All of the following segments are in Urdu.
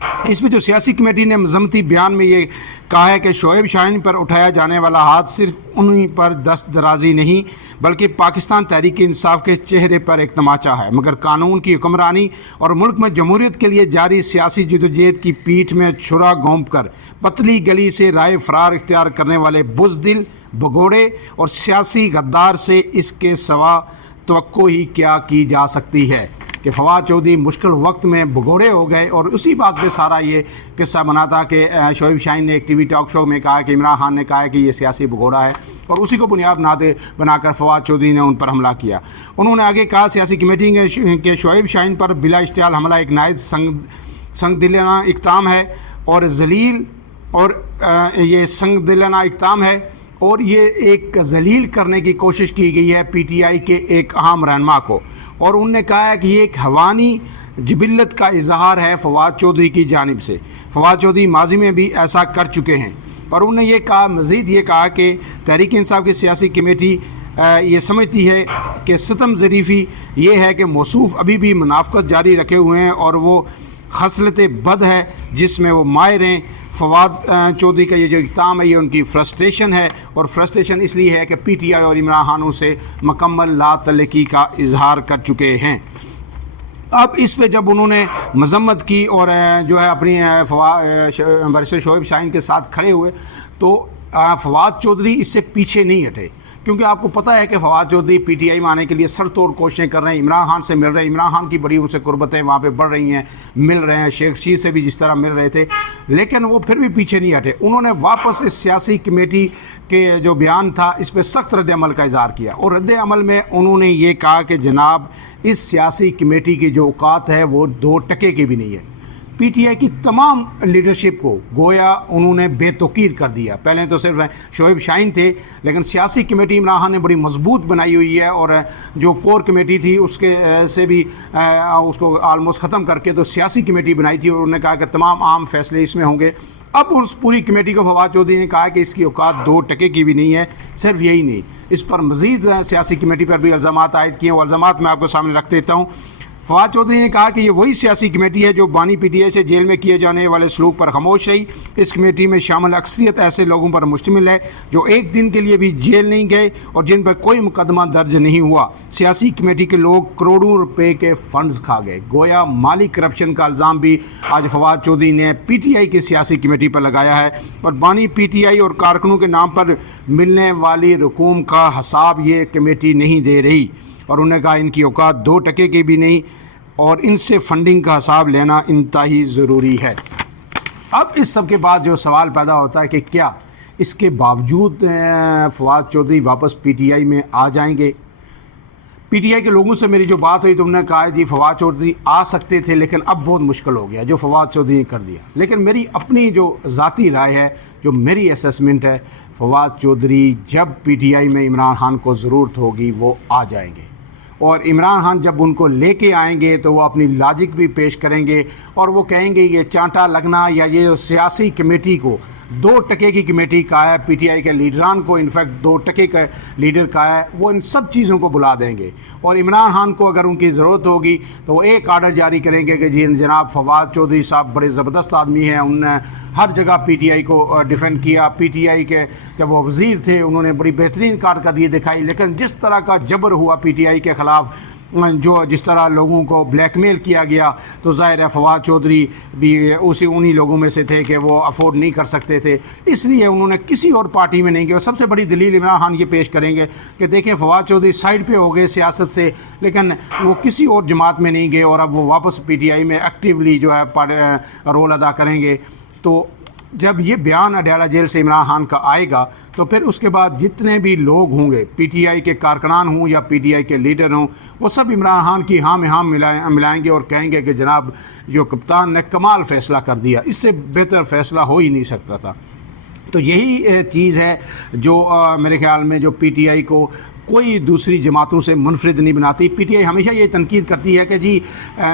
اس میں جو سیاسی کمیٹی نے مذمتی بیان میں یہ کہا ہے کہ شعیب شاہین پر اٹھایا جانے والا ہاتھ صرف انہی پر دست درازی نہیں بلکہ پاکستان تحریک انصاف کے چہرے پر ایک تماچا ہے، مگر قانون کی حکمرانی اور ملک میں جمہوریت کے لیے جاری سیاسی جدوجہد کی پیٹھ میں چھرا گھونپ کر پتلی گلی سے رائے فرار اختیار کرنے والے بزدل، بگوڑے اور سیاسی غدار سے اس کے سوا توقع ہی کیا کی جا سکتی ہے کہ فواد چودھری مشکل وقت میں بگوڑے ہو گئے۔ اور اسی بات پہ سارا یہ قصہ بنا تھا کہ شعیب شاہین نے ایک ٹی وی ٹاک شو میں کہا کہ عمران خان نے کہا ہے کہ یہ سیاسی بگوڑا ہے، اور اسی کو بنیاد بنا کر فواد چودھری نے ان پر حملہ کیا۔ انہوں نے آگے کہا سیاسی کمیٹی کے شعیب شاہین پر بلا اشتعال حملہ ایک نہایت سنگ دلانہ اقدام ہے اور ذلیل، اور یہ سنگ دلانہ اقدام ہے اور یہ ایک ذلیل کرنے کی کوشش کی گئی ہے پی ٹی آئی کے ایک اہم رہنما کو، اور انہوں نے کہا ہے کہ یہ ایک حیوانی جبلت کا اظہار ہے فواد چودھری کی جانب سے۔ فواد چودھری ماضی میں بھی ایسا کر چکے ہیں، اور انہوں نے یہ کہا، مزید یہ کہا کہ تحریک انصاف کی سیاسی کمیٹی یہ سمجھتی ہے کہ ستم ظریفی یہ ہے کہ موصوف ابھی بھی منافقت جاری رکھے ہوئے ہیں اور وہ خصلت بد ہے جس میں وہ ماہر ہیں۔ فواد چودھری کا یہ جو اقدام ہے یہ ان کی فرسٹریشن ہے، اور فرسٹریشن اس لیے ہے کہ پی ٹی آئی اور عمران خان سے مکمل لا تعلقی کا اظہار کر چکے ہیں۔ اب اس پہ جب انہوں نے مذمت کی اور جو ہے اپنی برسر شعیب شاہین کے ساتھ کھڑے ہوئے، تو فواد چودھری اس سے پیچھے نہیں ہٹے، کیونکہ آپ کو پتہ ہے کہ Fawad Chaudhry P T I میں آنے کے لیے سر توڑ کوششیں کر رہے ہیں، عمران خان سے مل رہے ہیں، عمران خان کی بڑی ان سے قربتیں وہاں پہ بڑھ رہی ہیں، مل رہے ہیں، شیخ رشید سے بھی جس طرح مل رہے تھے، لیکن وہ پھر بھی پیچھے نہیں ہٹے۔ انہوں نے واپس اس سیاسی کمیٹی کے جو بیان تھا اس پہ سخت رد عمل کا اظہار کیا، اور رد عمل میں انہوں نے یہ کہا کہ جناب اس سیاسی کمیٹی کی جو اوقات ہے وہ 2 ٹکے کی بھی نہیں ہے۔ پی ٹی آئی کی تمام لیڈرشپ کو گویا انہوں نے بے توقیر کر دیا۔ پہلے تو صرف شعیب شاہین تھے، لیکن سیاسی کمیٹی عمران خان نے بڑی مضبوط بنائی ہوئی ہے، اور جو کور کمیٹی تھی اس کے سے بھی اس کو آلموسٹ ختم کر کے تو سیاسی کمیٹی بنائی تھی، اور انہوں نے کہا کہ تمام عام فیصلے اس میں ہوں گے۔ اب اس پوری کمیٹی کو فواد چودھری نے کہا کہ اس کی اوقات 2 ٹکے کی بھی نہیں ہے۔ صرف یہی نہیں، اس پر مزید سیاسی کمیٹی پر بھی الزامات عائد کیے ہیں، وہ الزامات میں آپ کو سامنے رکھ دیتا ہوں۔ فواد چودھری نے کہا کہ یہ وہی سیاسی کمیٹی ہے جو بانی پی ٹی آئی سے جیل میں کیے جانے والے سلوک پر خاموش رہی۔ اس کمیٹی میں شامل اکثریت ایسے لوگوں پر مشتمل ہے جو ایک دن کے لیے بھی جیل نہیں گئے اور جن پر کوئی مقدمہ درج نہیں ہوا۔ سیاسی کمیٹی کے لوگ کروڑوں روپے کے فنڈز کھا گئے۔ گویا مالی کرپشن کا الزام بھی آج فواد چودھری نے پی ٹی آئی کی سیاسی کمیٹی پر لگایا ہے، اور بانی پی ٹی آئی اور کارکنوں کے نام پر ملنے والی رقوم کا حساب یہ کمیٹی نہیں دے رہی، اور انہوں نے کہا ان کی اوقات 2 ٹکے کی بھی نہیں، اور ان سے فنڈنگ کا حساب لینا انتہائی ضروری ہے۔ اب اس سب کے بعد جو سوال پیدا ہوتا ہے کہ کیا اس کے باوجود فواد چودھری واپس پی ٹی آئی میں آ جائیں گے؟ پی ٹی آئی کے لوگوں سے میری جو بات ہوئی تو انہوں نے کہا جی فواد چودھری آ سکتے تھے، لیکن اب بہت مشکل ہو گیا جو فواد چودھری نے کر دیا۔ لیکن میری اپنی جو ذاتی رائے ہے، جو میری اسیسمنٹ ہے، فواد چودھری جب پی ٹی آئی میں عمران خان کو ضرورت ہوگی وہ آ جائیں گے، اور عمران خان جب ان کو لے کے آئیں گے تو وہ اپنی لاجک بھی پیش کریں گے، اور وہ کہیں گے یہ چانٹا لگنا یا یہ جو سیاسی کمیٹی کو 2 ٹکے کی کمیٹی کا ہے، پی ٹی آئی کے لیڈران کو انفیکٹ 2 ٹکے کا لیڈر کا ہے، وہ ان سب چیزوں کو بلا دیں گے، اور عمران خان کو اگر ان کی ضرورت ہوگی تو وہ ایک آرڈر جاری کریں گے کہ جی جناب فواد چودھری صاحب بڑے زبردست آدمی ہیں، انہوں نے ہر جگہ پی ٹی آئی کو ڈیفینڈ کیا، پی ٹی آئی کے جب وہ وزیر تھے انہوں نے بڑی بہترین کارکردگی دکھائی، لیکن جس طرح کا جبر ہوا پی ٹی آئی کے خلاف، جس طرح لوگوں کو بلیک میل کیا گیا، تو ظاہر ہے فواد چودھری بھی انہی لوگوں میں سے تھے کہ وہ افورڈ نہیں کر سکتے تھے، اس لیے انہوں نے کسی اور پارٹی میں نہیں گئے۔ اور سب سے بڑی دلیل عمران خان یہ پیش کریں گے کہ دیکھیں فواد چودھری سائڈ پہ ہو گئے سیاست سے، لیکن وہ کسی اور جماعت میں نہیں گئے، اور اب وہ واپس پی ٹی آئی میں ایکٹیولی جو ہے رول ادا کریں گے۔ تو جب یہ بیان اڈیالہ جیل سے عمران خان کا آئے گا تو پھر اس کے بعد جتنے بھی لوگ ہوں گے، پی ٹی آئی کے کارکنان ہوں یا پی ٹی آئی کے لیڈر ہوں، وہ سب عمران خان کی ہاں میں ہاں ملائیں گے اور کہیں گے کہ جناب جو کپتان نے کمال فیصلہ کر دیا، اس سے بہتر فیصلہ ہو ہی نہیں سکتا تھا۔ تو یہی چیز ہے جو میرے خیال میں جو پی ٹی آئی کو کوئی دوسری جماعتوں سے منفرد نہیں بناتی۔ پی ٹی آئی ہمیشہ یہ تنقید کرتی ہے کہ جی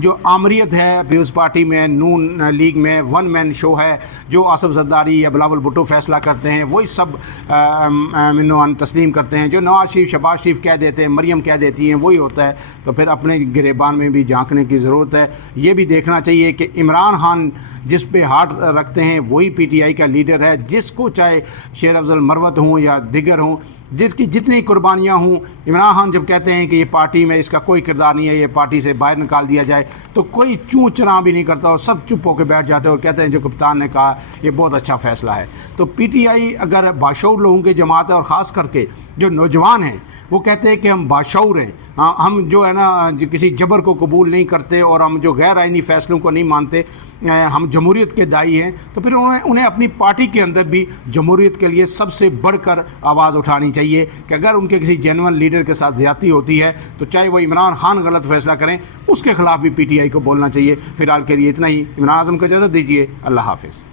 جو آمریت ہے پیپلز پارٹی میں، نون لیگ میں 1 مین شو ہے، جو آصف زرداری یا بلاول بھٹو فیصلہ کرتے ہیں وہی سب منوان تسلیم کرتے ہیں، جو نواز شریف شہباز شریف کہہ دیتے ہیں، مریم کہہ دیتی ہیں وہی ہوتا ہے۔ تو پھر اپنے گریبان میں بھی جھانکنے کی ضرورت ہے۔ یہ بھی دیکھنا چاہیے کہ عمران خان جس پہ ہاتھ رکھتے ہیں وہی پی ٹی آئی کا لیڈر ہے، جس کو چاہے شیر افضل مروت ہوں یا دیگر ہوں، جس کی جتنی قربانیاں ہوں، عمران خان جب کہتے ہیں کہ یہ پارٹی میں اس کا کوئی کردار نہیں ہے، یہ پارٹی سے باہر نکال دیا جائے، تو کوئی چوں چراں بھی نہیں کرتا اور سب چپ ہو کے بیٹھ جاتے ہیں اور کہتے ہیں جو کپتان نے کہا یہ بہت اچھا فیصلہ ہے۔ تو پی ٹی آئی اگر باشعور لوگوں کی جماعت ہے، اور خاص کر کے جو نوجوان ہیں وہ کہتے ہیں کہ ہم باشعور ہیں، ہم جو ہے نا کسی جبر کو قبول نہیں کرتے اور ہم جو غیر آئینی فیصلوں کو نہیں مانتے، ہم جمہوریت کے داعی ہیں، تو پھر انہیں اپنی پارٹی کے اندر بھی جمہوریت کے لیے سب سے بڑھ کر آواز اٹھانی چاہیے کہ اگر ان کے کسی جینون لیڈر کے ساتھ زیادتی ہوتی ہے تو چاہے وہ عمران خان غلط فیصلہ کریں، اس کے خلاف بھی پی ٹی آئی کو بولنا چاہیے۔ فی الحال کے لیے اتنا ہی، عمران اعظم کو اجازت دیجیے، اللہ حافظ۔